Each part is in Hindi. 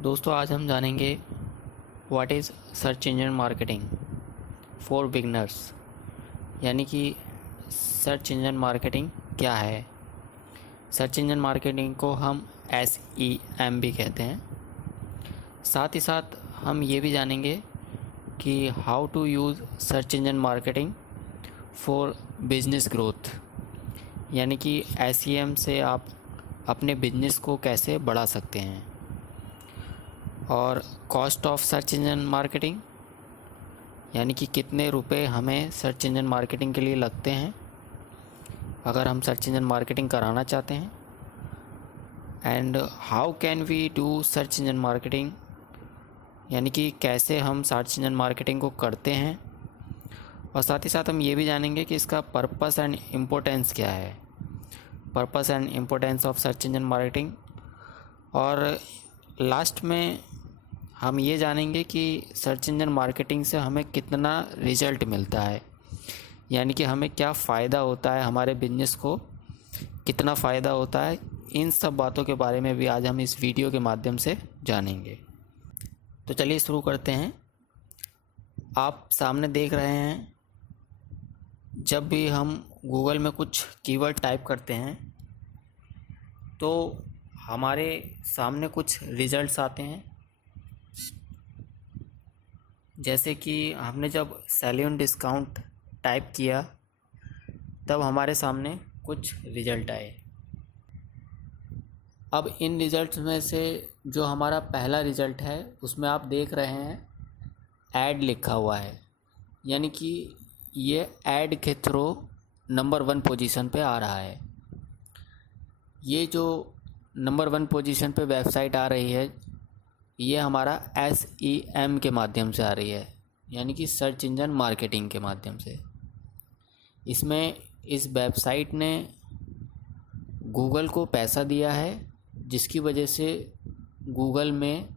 दोस्तों आज हम जानेंगे what is search engine marketing for beginners, यानी कि सर्च इंजन मार्केटिंग क्या है। सर्च इंजन मार्केटिंग को हम SEM भी कहते हैं। साथ ही साथ हम ये भी जानेंगे कि how to use search engine marketing for business growth, यानी कि SEM से आप अपने बिजनेस को कैसे बढ़ा सकते हैं। और cost of search engine marketing, यानी कि कितने रुपए हमें सर्च इंजन मार्केटिंग के लिए लगते हैं अगर हम सर्च इंजन मार्केटिंग कराना चाहते हैं। And how can we do search engine marketing, यानी कि कैसे हम सर्च इंजन मार्केटिंग को करते हैं। और साथ ही साथ हम ये भी जानेंगे कि इसका पर्पस एंड इम्पोर्टेंस क्या है, purpose and importance of search engine marketing. और लास्ट में हम ये जानेंगे कि सर्च इंजन मार्केटिंग से हमें कितना रिज़ल्ट मिलता है, यानी कि हमें क्या फ़ायदा होता है, हमारे बिजनेस को कितना फ़ायदा होता है। इन सब बातों के बारे में भी आज हम इस वीडियो के माध्यम से जानेंगे। तो चलिए शुरू करते हैं। आप सामने देख रहे हैं, जब भी हम गूगल में कुछ कीवर्ड टाइप करते हैं तो हमारे सामने कुछ रिजल्ट्स आते हैं। जैसे कि हमने जब सैलून डिस्काउंट टाइप किया तब हमारे सामने कुछ रिज़ल्ट आए। अब इन रिज़ल्ट्स में से जो हमारा पहला रिज़ल्ट है उसमें आप देख रहे हैं ऐड लिखा हुआ है, यानी कि ये ऐड के थ्रू नंबर 1 पोजीशन पे आ रहा है। ये जो नंबर 1 पोजीशन पे वेबसाइट आ रही है ये हमारा SEM के माध्यम से आ रही है, यानी कि सर्च इंजन मार्केटिंग के माध्यम से। इसमें इस वेबसाइट ने गूगल को पैसा दिया है, जिसकी वजह से गूगल में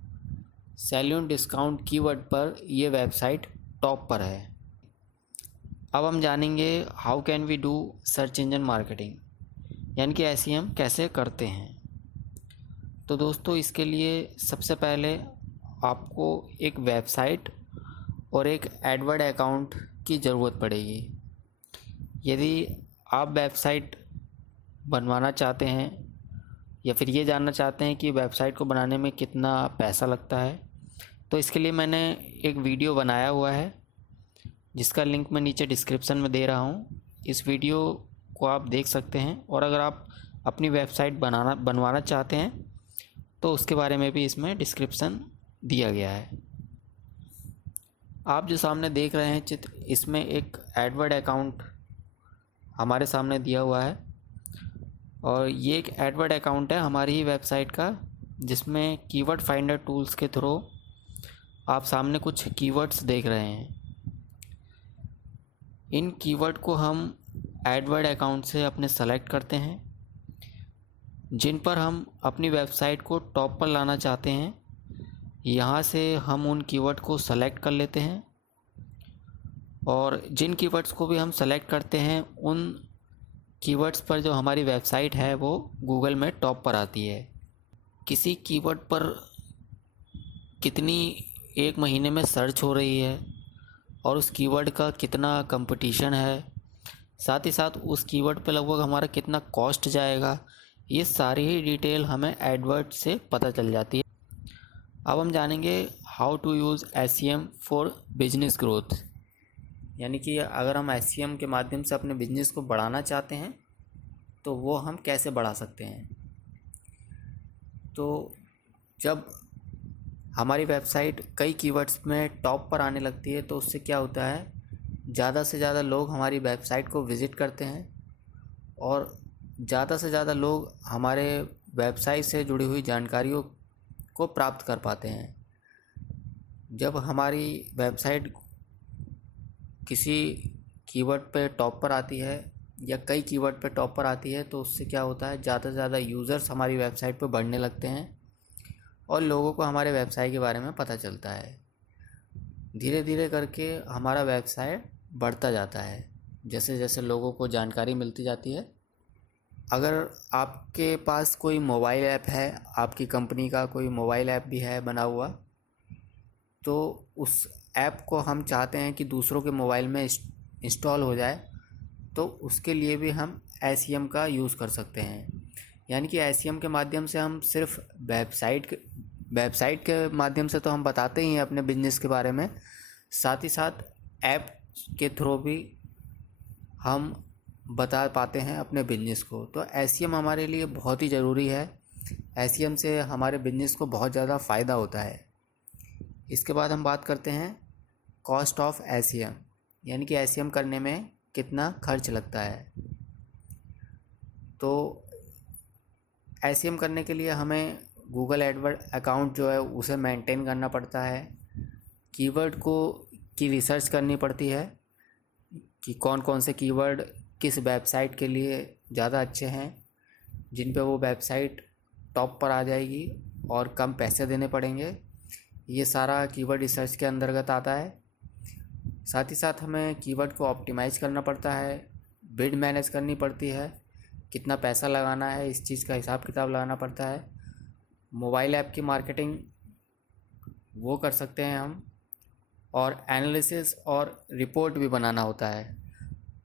सैलून डिस्काउंट कीवर्ड पर यह वेबसाइट टॉप पर है। अब हम जानेंगे how can we do search engine marketing, यानी कि SEM कैसे करते हैं। तो दोस्तों इसके लिए सबसे पहले आपको एक वेबसाइट और एक एडवर्ड अकाउंट की ज़रूरत पड़ेगी। यदि आप वेबसाइट बनवाना चाहते हैं या फिर ये जानना चाहते हैं कि वेबसाइट को बनाने में कितना पैसा लगता है, तो इसके लिए मैंने एक वीडियो बनाया हुआ है जिसका लिंक मैं नीचे डिस्क्रिप्शन में दे रहा हूँ। इस वीडियो को आप देख सकते हैं, और अगर आप अपनी वेबसाइट बनवाना चाहते हैं तो उसके बारे में भी इसमें डिस्क्रिप्शन दिया गया है। आप जो सामने देख रहे हैं चित्र, इसमें एक एडवर्ड अकाउंट हमारे सामने दिया हुआ है, और ये एक एडवर्ड अकाउंट है हमारी ही वेबसाइट का, जिसमें कीवर्ड फाइंडर टूल्स के थ्रू आप सामने कुछ कीवर्ड्स देख रहे हैं। इन कीवर्ड को हम एडवर्ड अकाउंट से अपने सेलेक्ट करते हैं, जिन पर हम अपनी वेबसाइट को टॉप पर लाना चाहते हैं। यहाँ से हम उन कीवर्ड को सेलेक्ट कर लेते हैं, और जिन कीवर्ड्स को भी हम सेलेक्ट करते हैं उन कीवर्ड्स पर जो हमारी वेबसाइट है वो गूगल में टॉप पर आती है। किसी कीवर्ड पर कितनी एक महीने में सर्च हो रही है और उस कीवर्ड का कितना कंपटीशन है, साथ ही साथ उस कीवर्ड पर लगभग हमारा कितना कॉस्ट जाएगा, ये सारी ही डिटेल हमें एडवर्ड से पता चल जाती है। अब हम जानेंगे how to use SEM for business growth, यानी कि अगर हम SEM के माध्यम से अपने बिजनेस को बढ़ाना चाहते हैं तो वो हम कैसे बढ़ा सकते हैं। तो जब हमारी वेबसाइट कई कीवर्ड्स में टॉप पर आने लगती है तो उससे क्या होता है, ज़्यादा से ज़्यादा लोग हमारी वेबसाइट को विज़िट करते हैं और ज़्यादा से ज़्यादा लोग हमारे वेबसाइट से जुड़ी हुई जानकारियों को प्राप्त कर पाते हैं। जब हमारी वेबसाइट किसी कीवर्ड पे टॉप पर आती है या कई कीवर्ड पे टॉप पर आती है तो उससे क्या होता है, ज़्यादा से ज़्यादा यूज़र्स हमारी वेबसाइट पे बढ़ने लगते हैं और लोगों को हमारे वेबसाइट के बारे में पता चलता है। धीरे धीरे करके हमारा व्यवसाय बढ़ता जाता है जैसे जैसे लोगों को जानकारी मिलती जाती है। अगर आपके पास कोई मोबाइल ऐप है, आपकी कंपनी का कोई मोबाइल ऐप भी है बना हुआ, तो उस ऐप को हम चाहते हैं कि दूसरों के मोबाइल में इंस्टॉल हो जाए, तो उसके लिए भी हम SEM का यूज़ कर सकते हैं। यानी कि SEM के माध्यम से हम सिर्फ वेबसाइट के माध्यम से तो हम बताते ही हैं अपने बिजनेस के बारे में, साथ ही साथ ऐप के थ्रू भी हम बता पाते हैं अपने बिजनेस को। तो SEM हमारे लिए बहुत ही ज़रूरी है। SEM से हमारे बिजनेस को बहुत ज़्यादा फ़ायदा होता है। इसके बाद हम बात करते हैं कॉस्ट ऑफ SEM, यानी कि SEM करने में कितना खर्च लगता है। तो SEM करने के लिए हमें गूगल एडवर्ड अकाउंट जो है उसे मेंटेन करना पड़ता है। कीवर्ड की रिसर्च करनी पड़ती है कि कौन कौन से कीवर्ड किस वेबसाइट के लिए ज़्यादा अच्छे हैं, जिन पे वो वेबसाइट टॉप पर आ जाएगी और कम पैसे देने पड़ेंगे। ये सारा कीवर्ड रिसर्च के अंतर्गत आता है। साथ ही साथ हमें कीवर्ड को ऑप्टिमाइज़ करना पड़ता है, बिड मैनेज करनी पड़ती है, कितना पैसा लगाना है इस चीज़ का हिसाब किताब लगाना पड़ता है। मोबाइल ऐप की मार्केटिंग वो कर सकते हैं हम, और एनालिसिस और रिपोर्ट भी बनाना होता है।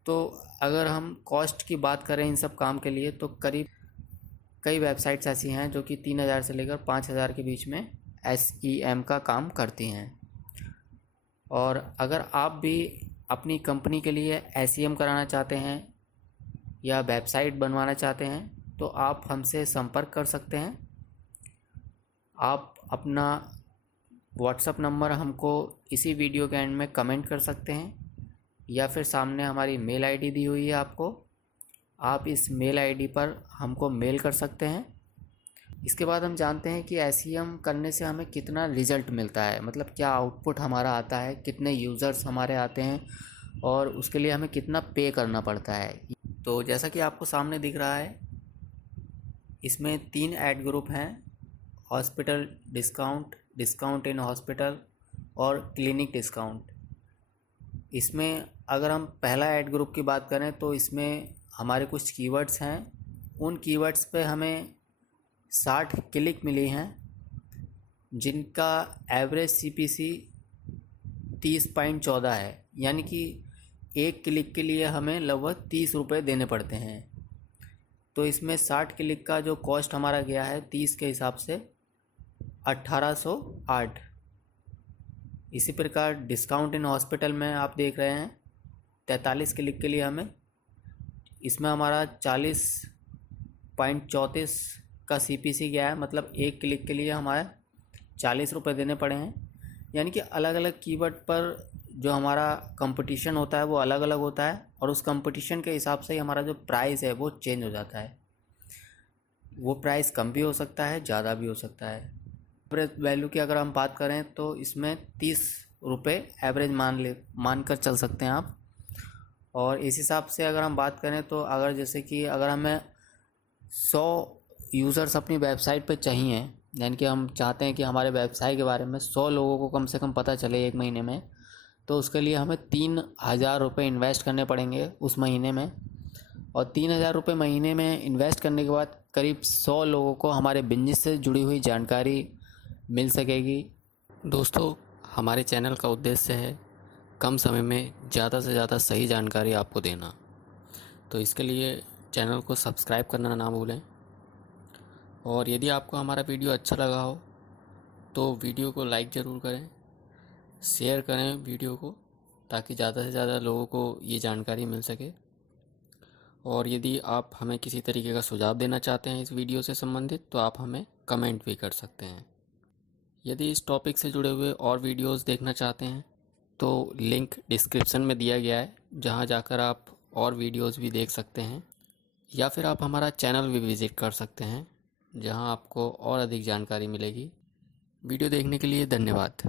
तो अगर हम कॉस्ट की बात करें इन सब काम के लिए, तो करीब कई वेबसाइट्स ऐसी हैं जो कि 3,000 से लेकर 5,000 के बीच में SEM का काम करती हैं। और अगर आप भी अपनी कंपनी के लिए SEM कराना चाहते हैं या वेबसाइट बनवाना चाहते हैं, तो आप हमसे संपर्क कर सकते हैं। आप अपना व्हाट्सएप नंबर हमको इसी वीडियो के एंड में कमेंट कर सकते हैं, या फिर सामने हमारी मेल ID दी हुई है आपको, आप इस मेल ID पर हमको मेल कर सकते हैं। इसके बाद हम जानते हैं कि SEM करने से हमें कितना रिज़ल्ट मिलता है, मतलब क्या आउटपुट हमारा आता है, कितने यूज़र्स हमारे आते हैं और उसके लिए हमें कितना पे करना पड़ता है। तो जैसा कि आपको सामने दिख रहा है, इसमें 3 ऐड ग्रुप हैं: hospital discount, discount in hospital और क्लिनिक डिस्काउंट। इसमें अगर हम पहला ऐड ग्रुप की बात करें तो इसमें हमारे कुछ कीवर्ड्स हैं। उन कीवर्ड्स पे हमें 60 क्लिक मिली हैं, जिनका एवरेज CPC 30.14 है। यानी कि एक क्लिक के लिए हमें लगभग 30 रुपये देने पड़ते हैं। तो इसमें 60 क्लिक का जो कॉस्ट हमारा गया है 30 के हिसाब से 1808। इसी प्रकार डिस्काउंट इन हॉस्पिटल में आप देख रहे हैं 43 क्लिक के लिए हमें, इसमें हमारा 40.34 का CPC गया है, मतलब एक क्लिक के लिए हमारे 40 रुपये देने पड़े हैं। यानी कि अलग अलग कीवर्ड पर जो हमारा कंपटीशन होता है वो अलग अलग होता है, और उस कंपटीशन के हिसाब से ही हमारा जो प्राइस है वो चेंज हो जाता है। वो प्राइस कम भी हो सकता है, ज़्यादा भी हो सकता है। एवरेज वैल्यू की अगर हम बात करें तो इसमें 30 रुपये एवरेज मान कर चल सकते हैं आप। और इस हिसाब से अगर हम बात करें तो अगर जैसे कि अगर हमें 100 यूज़र्स अपनी वेबसाइट पे चाहिए, यानी कि हम चाहते हैं कि हमारे व्यवसाय के बारे में 100 लोगों को कम से कम पता चले एक महीने में, तो उसके लिए हमें 3,000 रुपये इन्वेस्ट करने पड़ेंगे उस महीने में। और 3,000 रुपये महीने में इन्वेस्ट करने के बाद करीब 100 लोगों को हमारे बिजनेस से जुड़ी हुई जानकारी मिल सकेगी। दोस्तों, हमारे चैनल का उद्देश्य है कम समय में ज़्यादा से ज़्यादा सही जानकारी आपको देना। तो इसके लिए चैनल को सब्सक्राइब करना ना भूलें। और यदि आपको हमारा वीडियो अच्छा लगा हो तो वीडियो को लाइक ज़रूर करें, शेयर करें वीडियो को, ताकि ज़्यादा से ज़्यादा लोगों को ये जानकारी मिल सके। और यदि आप हमें किसी तरीके का सुझाव देना चाहते हैं इस वीडियो से संबंधित, तो आप हमें कमेंट भी कर सकते हैं। यदि इस टॉपिक से जुड़े हुए और वीडियोस देखना चाहते हैं तो लिंक डिस्क्रिप्शन में दिया गया है, जहां जाकर आप और वीडियोस भी देख सकते हैं, या फिर आप हमारा चैनल भी विज़िट कर सकते हैं, जहां आपको और अधिक जानकारी मिलेगी। वीडियो देखने के लिए धन्यवाद।